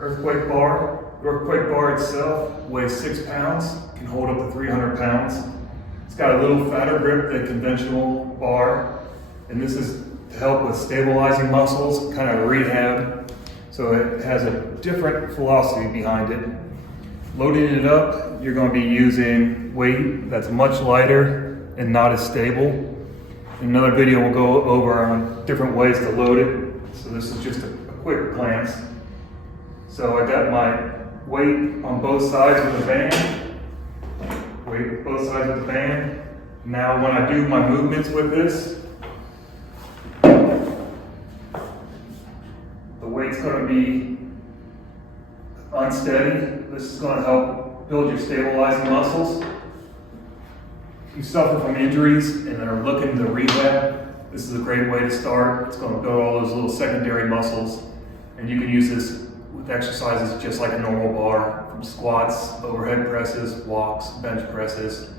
earthquake bar. The earthquake bar itself weighs 6 pounds, can hold up to 300 pounds. It's got a little fatter grip than conventional bar, and this is to help with stabilizing muscles, kind of rehab. So it has a different philosophy behind it. Loading it up, you're going to be using weight that's much lighter and not as stable. In another video, we'll go over on different ways to load it. So this is just a quick glance. So I got my weight on both sides of the band. Weight both sides of the band. Now when I do my movements with this, the weight's going to be unsteady. This is going to help build your stabilizing muscles. If you suffer from injuries and are looking to rehab, this is a great way to start. It's going to build all those little secondary muscles, and you can use this with exercises just like a normal bar, from squats, overhead presses, walks, bench presses.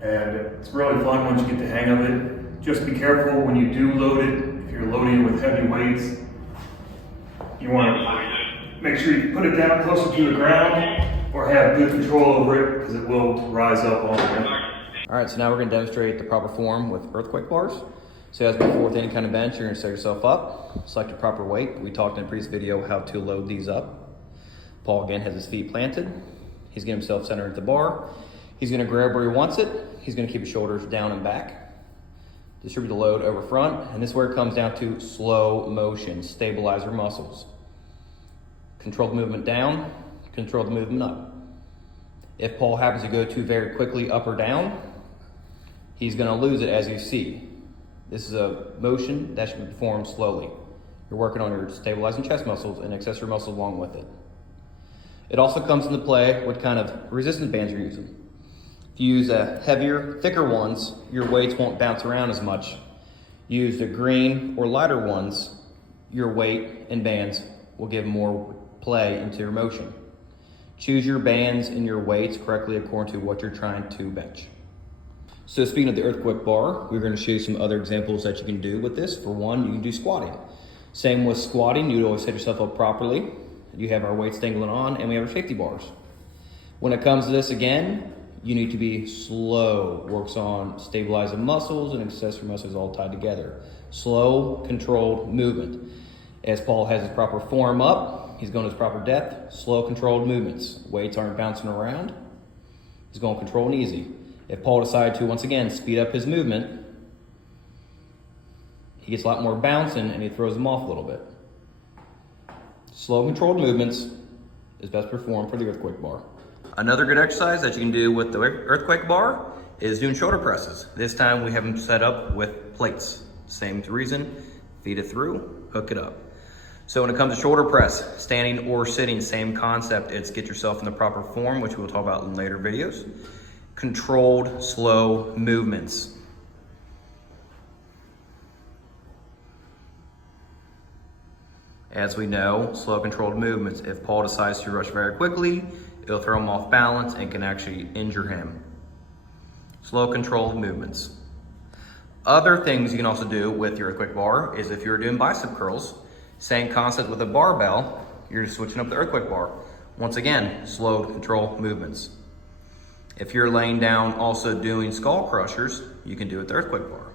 And it's really fun once you get the hang of it. Just be careful when you do load it. If you're loading it with heavy weights, you want to make sure you put it down closer to the ground or have good control over it, because it will rise up on you. All right, so now we're going to demonstrate the proper form with earthquake bars. So as before with any kind of bench, you're going to set yourself up, select your proper weight. We talked in a previous video how to load these up. Paul again has his feet planted. He's getting himself centered at the bar. He's going to grab where he wants it. He's going to keep his shoulders down and back. Distribute the load over front, and this is where it comes down to slow motion, stabilizer muscles. Control the movement down, control the movement up. If Paul happens to go too very quickly up or down, he's going to lose it, as you see. This is a motion that should be performed slowly. You're working on your stabilizing chest muscles and accessory muscles along with it. It also comes into play what kind of resistance bands you're using. If you use heavier, thicker ones, your weights won't bounce around as much. Use the green or lighter ones, your weight and bands will give more play into your motion. Choose your bands and your weights correctly according to what you're trying to bench. So speaking of the earthquake bar, we're going to show you some other examples that you can do with this. For one, you can do squatting. Same with squatting, you'd always set yourself up properly. You have our weights dangling on, and we have our safety bars. When it comes to this again, you need to be slow. Works on stabilizing muscles and accessory muscles all tied together. Slow, controlled movement. As Paul has his proper form up, he's going to his proper depth. Slow, controlled movements. Weights aren't bouncing around. He's going controlled and easy. If Paul decided to, once again, speed up his movement, he gets a lot more bouncing and he throws them off a little bit. Slow, controlled movements is best performed for the earthquake bar. Another good exercise that you can do with the earthquake bar is doing shoulder presses. This time we have them set up with plates. Same reason, feed it through, hook it up. So when it comes to shoulder press, standing or sitting, same concept. It's get yourself in the proper form, which we'll talk about in later videos. Controlled, slow movements. As we know, slow, controlled movements. If Paul decides to rush very quickly, it'll throw him off balance and can actually injure him. Slow, controlled movements. Other things you can also do with your earthquake bar is if you're doing bicep curls, same concept with a barbell, you're just switching up the earthquake bar. Once again, slow, controlled movements. If you're laying down also doing skull crushers, you can do it with the earthquake bar.